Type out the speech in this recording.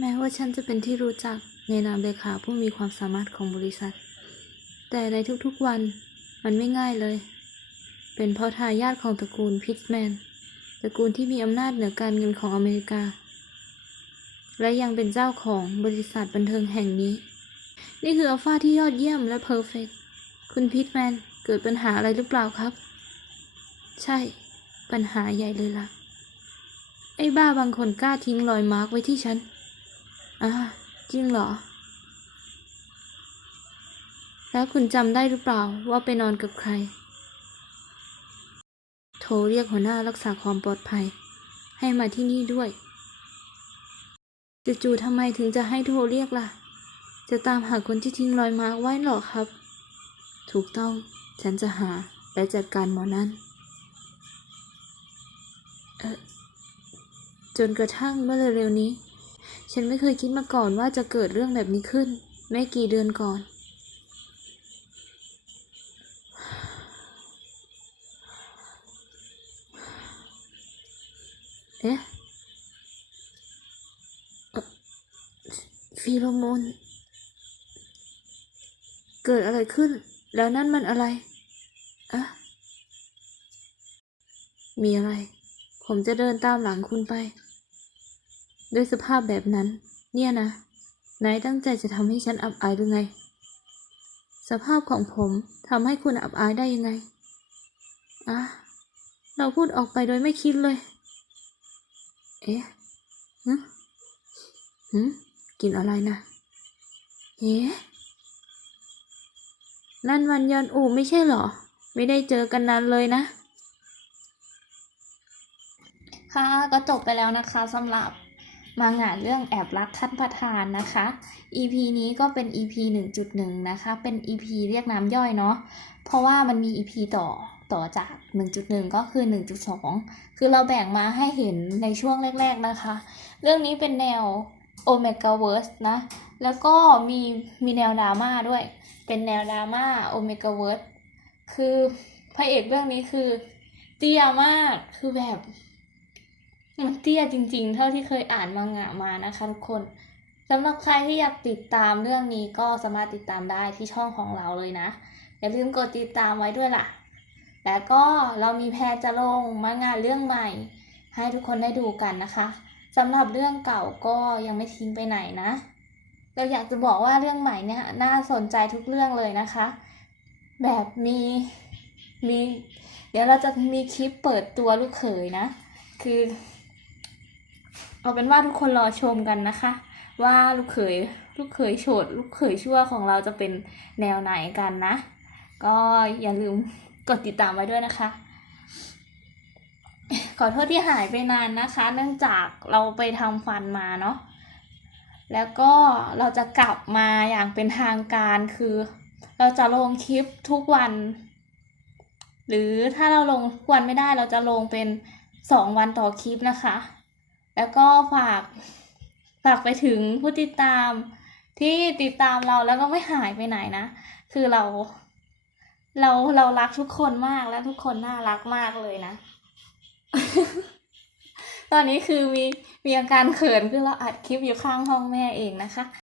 แม้ว่าฉันจะเป็นที่รู้จักในนามเลขาผู้มีความสามารถของบริษัท แต่ในทุกๆวันมันไม่ง่ายเลย เป็นเพราะทายาทของตระกูลพิตแมน ตระกูลที่มีอำนาจเหนือการเงินของอเมริกา และยังเป็นเจ้าของบริษัทบันเทิงแห่งนี้ นี่คืออัลฟาที่ยอดเยี่ยมและเพอร์เฟกคุณพิตแมนเกิดปัญหาอะไรหรือเปล่าครับ ใช่ ปัญหาใหญ่เลยล่ะ ไอ้บ้าบางคนกล้าทิ้งรอยมาร์กไว้ที่ฉัน อ่าจริงเหรอ แล้วคุณจำได้หรือเปล่าว่าไปนอนกับใคร โทรเรียกหัวหน้ารักษาความปลอดภัย ให้มาที่นี่ด้วยจู่ๆทำไมถึงจะให้โทรเรียกล่ะ จะตามหาคนที่ทิ้งรอยมาร์กไว้หรอครับ ถูกต้อง ฉันจะหาและจัดการหมอนั้นเออจนกระทั่งเมื่อเร็วๆนี้ ฉันไม่เคยคิดมาก่อนว่าจะเกิดเรื่องแบบนี้ขึ้น ไม่กี่เดือนก่อน เอ๊ะฟีโรโมน เกิดอะไรขึ้น แล้วนั่นมันอะไรอะมีอะไร ผมจะเดินตามหลังคุณไป ด้วยสภาพแบบนั้น เนี่ยนะ นายตั้งใจจะทำให้ฉันอับอายหรือไง สภาพของผมทำให้คุณอับอายได้ยังไงอะเราพูดออกไปโดยไม่คิดเลย เอ๊ะฮึฮึกินอะไรนะเอ๊ะนั่นมันยอนอูไม่ใช่เหรอ ไม่ได้เจอกันนานเลยนะ ค่ะก็จบไปแล้วนะคะสำหรับ มางานเรื่องแอบรักขั้นประธานนะคะ EP นี้ก็เป็น EP 1.1 นะคะ เป็น EP เรียกน้ำย่อยเนาะ เพราะว่ามันมี EP ต่อต่อจาก 1.1 ก็คือ 1.2 คือเราแบ่งมาให้เห็นในช่วงแรก ๆนะคะ เรื่องนี้เป็นแนว Omega Verse นะ แล้วก็มีมีแนวดราม่าด้วย เป็นแนวดราม่า Omega Verse คือพระเอกเรื่องนี้คือเตี้ยมาก คือแบบ มันเตี้ยจริงๆ เท่าที่เคยอ่านมังงะมานะคะทุกคนสำหรับใครที่อยากติดตามเรื่องนี้ก็สามารถติดตามได้ที่ช่องของเราเลยนะ อย่าลืมกดติดตามไว้ด้วยล่ะ แล้วก็เรามีแพลนจะลงมังงะเรื่องใหม่ ให้ทุกคนได้ดูกันนะคะสำหรับเรื่องเก่าก็ยังไม่ทิ้งไปไหนนะ เราอยากจะบอกว่าเรื่องใหม่เนี่ยน่าสนใจทุกเรื่องเลยนะคะ แบบมีมี เดี๋ยวเราจะมีคลิปเปิดตัวลูกเขยนะ คือ เอาเป็นว่าทุกคนรอชมกันนะคะ ว่าลูกเขยลูกเขยโฉดลูกเขยชั่วของเราจะเป็นแนวไหนกันนะ ก็อย่าลืมกดติดตามไว้ด้วยนะคะ ขอโทษที่หายไปนานนะคะ เนื่องจากเราไปทำฟันมาเนาะแล้วก็เราจะกลับมาอย่างเป็นทางการคือ เราจะลงคลิปทุกวัน หรือถ้าเราลงทุกวันไม่ได้เราจะลงเป็นสองวันต่อคลิปนะคะ แล้วก็ฝากฝากไปถึงผู้ติดตามที่ติดตามเราแล้วก็ไม่หายไปไหนนะ คือเรา เราเรารักทุกคนมากและทุกคนน่ารักมากเลยนะ ตอนนี้คือมีมีอาการเขินคือเราอัดคลิปอยู่ข้างห้องแม่เองนะคะ